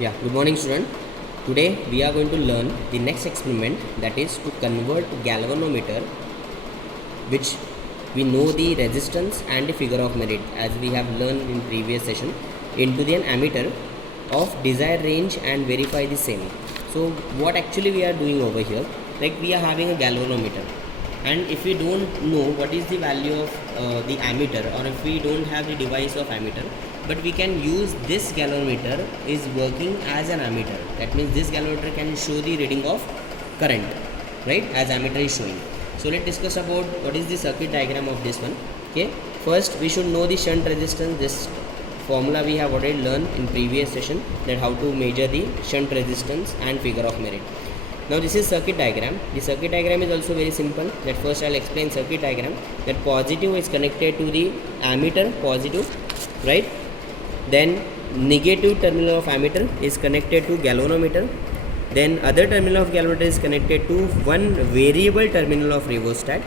Yeah, good morning student. Today we are going to learn the next experiment, that is to convert galvanometer, which we know the resistance and the figure of merit as we have learned in previous session, into the an ammeter of desired range and verify the same. So what actually we are doing over here, like we are having a galvanometer, and if we don't know what is the value of the ammeter, or if we don't have the device of ammeter, but we can use this galvanometer is working as an ammeter. That means this galvanometer can show the reading of current, right, as ammeter is showing. So let's discuss about what is the circuit diagram of this one. Okay, first we should know the shunt resistance. This formula we have already learned in previous session, that how to measure the shunt resistance and figure of merit. Now this is circuit diagram. The circuit diagram is also very simple. That first I'll explain circuit diagram. That positive is connected to the ammeter, positive, right? Then negative terminal of ammeter is connected to galvanometer. Then other terminal of galvanometer is connected to one variable terminal of rheostat,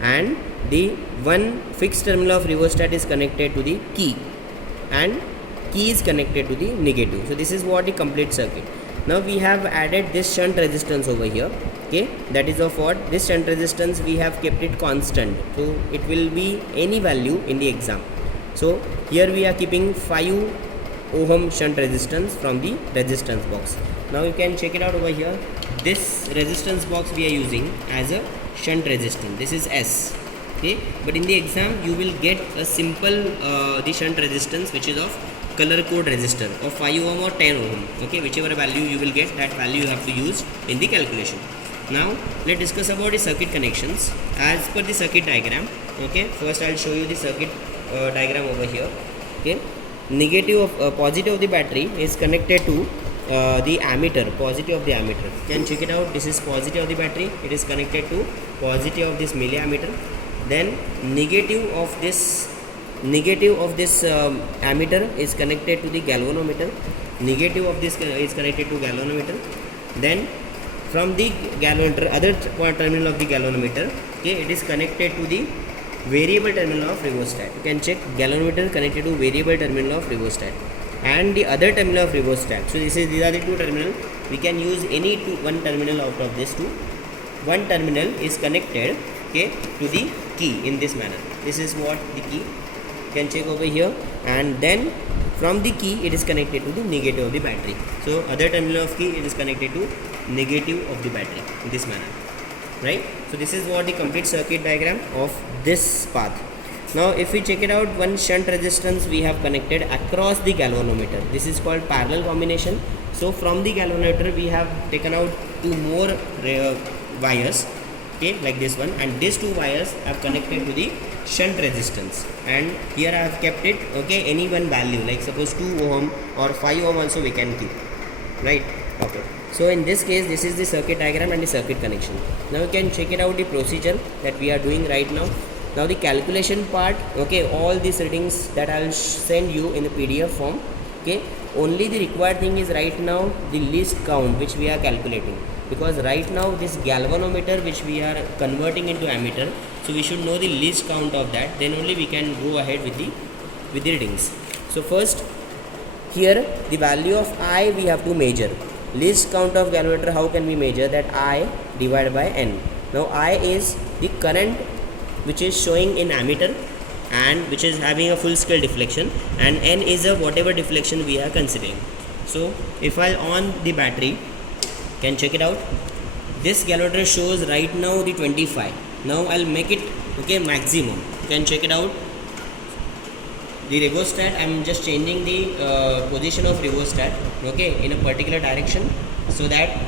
and the one fixed terminal of rheostat is connected to the key, and key is connected to the negative. So this is what the complete circuit. Now we have added this shunt resistance over here. Okay, that is of what? This shunt resistance we have kept it constant, so it will be any value in the exam. So here we are keeping 5 ohm shunt resistance from the resistance box. Now you can check it out over here. This resistance box we are using as a shunt resistance. This is S. Okay, but in the exam you will get a simple the shunt resistance which is of color code resistor of 5 ohm or 10 ohm. Okay, whichever value you will get, that value you have to use in the calculation. Now let's discuss about the circuit connections as per the circuit diagram. Okay, first I'll show you the circuit diagram over here. Okay, negative of positive of the battery is connected to the ammeter, positive of the ammeter. You can check it out. This is positive of the battery, it is connected to positive of this milliammeter. Then negative of this ammeter is connected to the galvanometer. Negative of this is connected to galvanometer. Then from the galvanometer, other terminal of the galvanometer, okay, it is connected to the variable terminal of rheostat. You can check galvanometer connected to variable terminal of rheostat and the other terminal of rheostat. So these are the two terminal. We can use any one terminal out of this two. One terminal is connected, okay, to the key in this manner. This is what the key. You can check over here, and then from the key it is connected to the negative of the battery. So other terminal of key, it is connected to negative of the battery in this manner, right? So this is what the complete circuit diagram of this path. Now if we check it out, one shunt resistance we have connected across the galvanometer. This is called parallel combination. So from the galvanometer we have taken out two more wires, okay, like this one, and these two wires are connected to the shunt resistance, and here I have kept it, okay, any one value, like suppose 2 ohm or 5 ohm also we can keep, right? Okay, so in this case this is the circuit diagram and the circuit connection. Now you can check it out, the procedure that we are doing right now. Now the calculation part, okay, all these readings that I will send you in the PDF form. Okay, only the required thing is right now the least count which we are calculating, because right now this galvanometer which we are converting into ammeter, so we should know the least count of that, then only we can go ahead with the readings. So first here the value of I we have to measure. Least count of galvanometer, how can we measure that? I divided by N. Now I is the current which is showing in ammeter and which is having a full scale deflection, and N is a whatever deflection we are considering. So if I on the battery, can check it out, this galvanometer shows right now the 25. Now I'll make it, okay, maximum. You can check it out. The rheostat, I'm just changing the position of rheostat, okay, in a particular direction, so that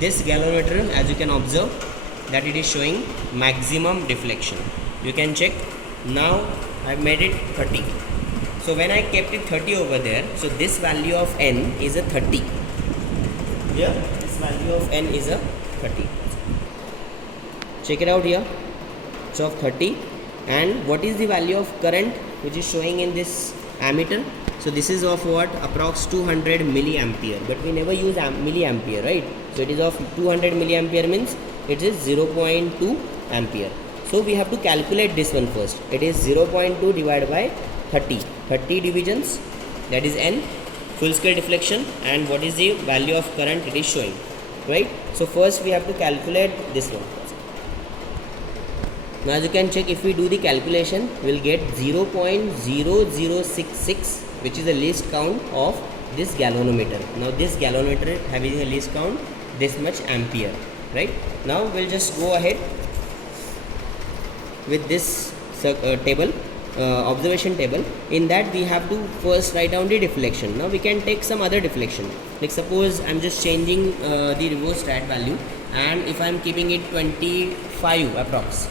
this galvanometer, as you can observe, that it is showing maximum deflection. You can check. Now I made it 30. So when I kept it 30 over there, so this value of N is a 30. Here this value of N is a 30. Check it out here. So of 30, and what is the value of current which is showing in this ammeter? So this is of what? Approx 200 milliampere, but we never use milliampere, right? So it is of 200 milliampere, means it is 0.2 ampere. So we have to calculate this one first. It is 0.2 divided by 30 divisions, that is N. full scale deflection and what is the value of current it is showing, right? So first we have to calculate this one. Now as you can check, if we do the calculation, we will get 0.0066, which is the least count of this galvanometer. Now this galvanometer having a least count this much ampere, right? Now we'll just go ahead with this table, observation table. In that we have to first write down the deflection. Now we can take some other deflection, like suppose I'm just changing the rheostat value, and if I'm keeping it 25 approx,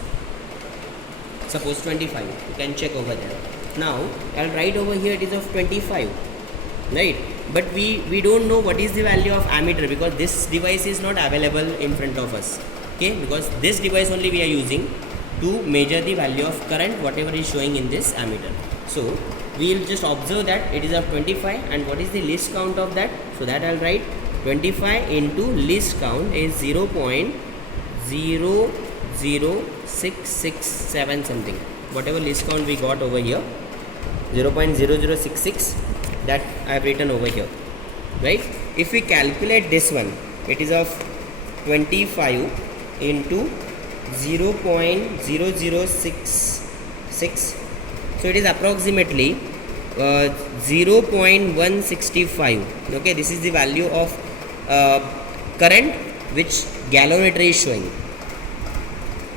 suppose 25, you can check over there. Now I'll write over here it is of 25, right? But we don't know what is the value of ammeter, because this device is not available in front of us, okay? Because this device only we are using to measure the value of current whatever is showing in this ammeter. So we will just observe that it is of 25, and what is the least count of that? So that I'll write 25 into least count is 0.00667 something, whatever least count we got over here, 0.0066, that I have written over here, right? If we calculate this one, it is of 25 into 0.0066, so it is approximately 0.165. okay, this is the value of current which galvanometer is showing,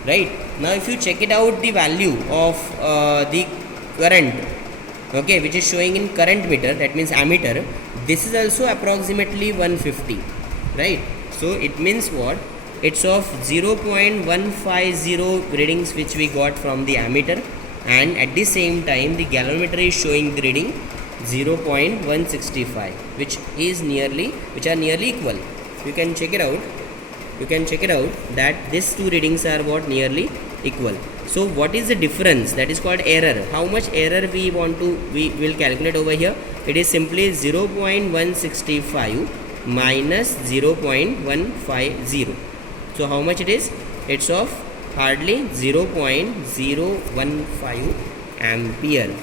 right? Now if you check it out, the value of the current, okay, which is showing in current meter, that means ammeter, this is also approximately 150, right? So it means what? It's of 0.150 readings which we got from the ammeter, and at the same time the galvanometer is showing the reading 0.165, which are nearly equal. You can check it out. That these two readings are what? Nearly equal. So what is the difference? That is called error. How much error we will calculate over here? It is simply 0.165 minus 0.150. So how much it is? It's of hardly 0.015 ampere.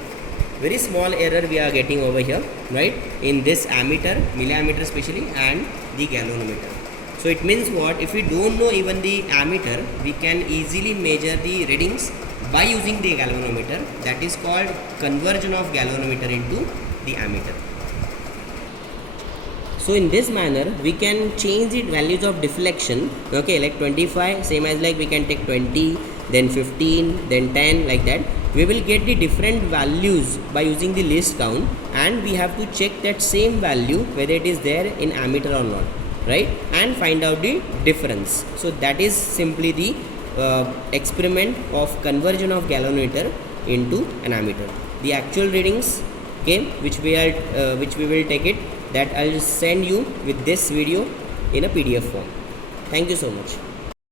Very small error we are getting over here, right? In this ammeter, milliammeter especially, and the galvanometer. So it means what? If we don't know even the ammeter, we can easily measure the readings by using the galvanometer. That is called conversion of galvanometer into the ammeter. So in this manner we can change the values of deflection, okay, like 25, same as like we can take 20, then 15, then 10, like that. We will get the different values by using the least count, and we have to check that same value whether it is there in ammeter or not, right? And find out the difference. So that is simply the experiment of conversion of galvanometer into an ammeter. The actual readings, okay, which we will take it, that I'll send you with this video in a PDF form. Thank you so much.